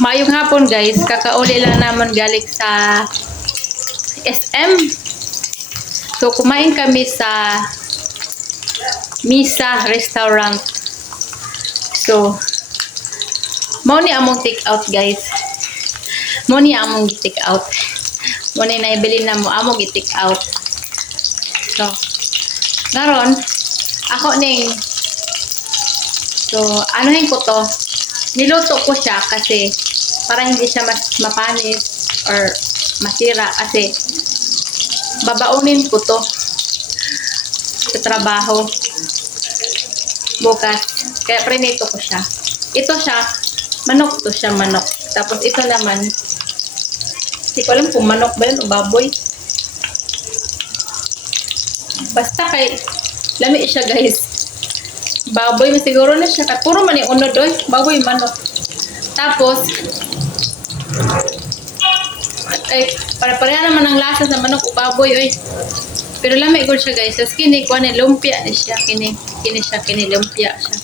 Mayong hapon guys, kakauli lang naman galing sa SM. So kumain kami sa Misa Restaurant. So, mo ni among take out guys. Mo ni among take out. Mo ni naibili na mo among take out. So, ngaron, ako ning So, anuhin ko to. Niluto ko siya kasi para hindi siya mas mapanis or masira kasi babaunin ko to sa trabaho bukas. Kaya prinito ko siya. Ito siya, manok to siya, manok. Tapos ito naman, hindi ko alam kung manok ba yun o baboy. Basta kay, lami siya guys. Baboy mo siguro na siya. Puro man yung unod doy. Baboy manok. Tapos, ay, para-pareha naman ang lasa sa manok o baboy. Oy. Pero lami ko siya guys. Sa kini, kuha ni lumpia ni siya. Kini, kini siya, kini lumpia siya.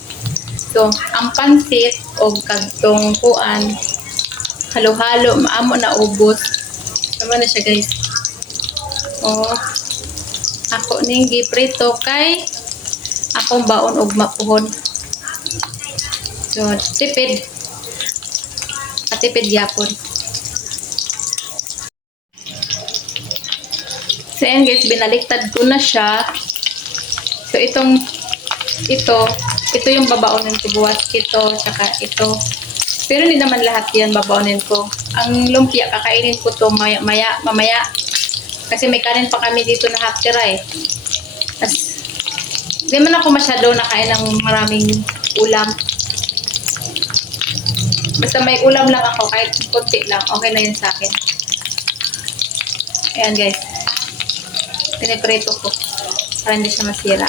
So, ang pansit o kagtong kuan, halo-halo, maamo na ubos. Tama na siya guys. Oh, ako ning giprito kay akong baon og mapuhon. So, tipid. Katipid yapon. So, ayan guys, binaliktad ko na siya. So, itong, ito, ito yung babaonin ko buwas. Ito, tsaka ito. Pero hindi naman lahat yan babaonin ko. Ang lumpia, kakainin ko to maya, maya, mamaya. Kasi may kanin pa kami dito na half tira eh. Hindi man ako masyado nakain ng maraming ulam. Basta may ulam lang ako, kahit konti lang, okay na yun sa akin. Ayan guys. Piniprito ko. Para hindi siya masira.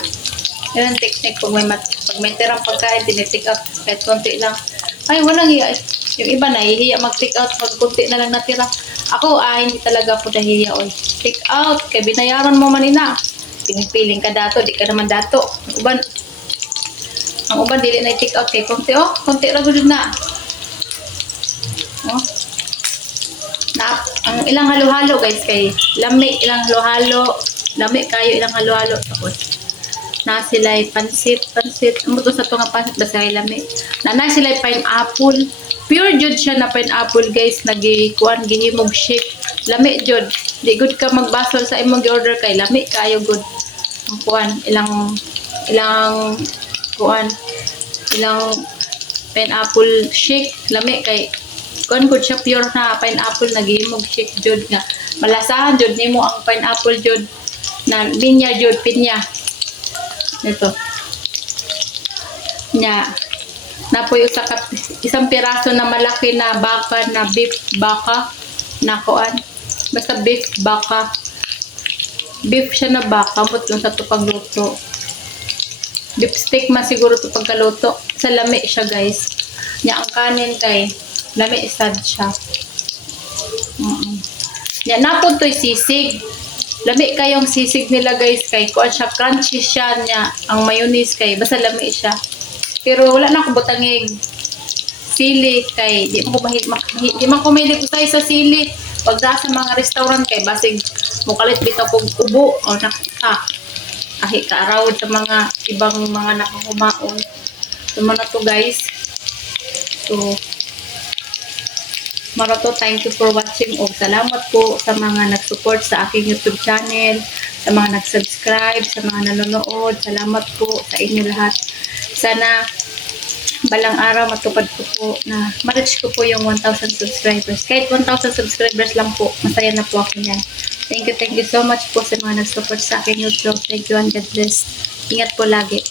Yan ang technique pag may, mat pag may tirang pagkain, tinitik out kahit konti lang. Ay, walang hiya. Yung iba nahihiya mag-take out pag konti na lang natira. Ako, ah, hindi talaga po nahihiya. Oy. Take out. Kaya binayaran mo manina. Pinipiling ka dato, di ka naman dato. Ang uban, ang uban, dili na i-take out kay konti. Oh, konti ra gud na. Oh. Na, ang ilang halo-halo guys kay lami ilang halo-halo lami kayo ilang halo-halo tapos na sila pansit pansit amo to sa to nga pansit basta kay lami na na sila pineapple pure jud siya na pineapple guys nagi kuan gihimog shake lami jud. Di good ka magbasol sa imong order kay lami kayo good ang kuan ilang ilang kuan ilang pineapple shake. Lami kay kuan gud siya pure na pineapple nagihimog shake jud nga malasahan jud nimo ang pineapple jud na linya jud pinya. Nito nya. Napoy usa ka isang piraso na malaki na baka na beef baka na kuan. Basta beef baka. Beef siya na baka but lang sa to pagluto beef steak man siguro to pagkaluto sa lami siya guys. Nya ang kanin kay lami sad siya. Mm nya napod to'y sisig. Lami kayong sisig nila guys kay kuan siya crunchy siya nya ang mayonnaise kay basta lami siya. Pero wala na ako butangig sili kay di mo mahit mahi- di man ko mahilig usay sa sili pag sa mga restaurant kay basig mukalit bitaw kog ubo o na ah, ahi ka sa mga ibang mga nakakumaon so na to guys so Maroto, thank you for watching o salamat po sa mga nag-support sa aking YouTube channel, sa mga nag-subscribe, sa mga nanonood. Salamat po sa inyo lahat. Sana balang araw matupad ko po na ma-reach ko po yung 1,000 subscribers. Kahit 1,000 subscribers lang po, masaya na po ako niyan. Thank you, thank you so much po sa mga nag-support sa aking YouTube. Thank you and God bless. Ingat po lagi.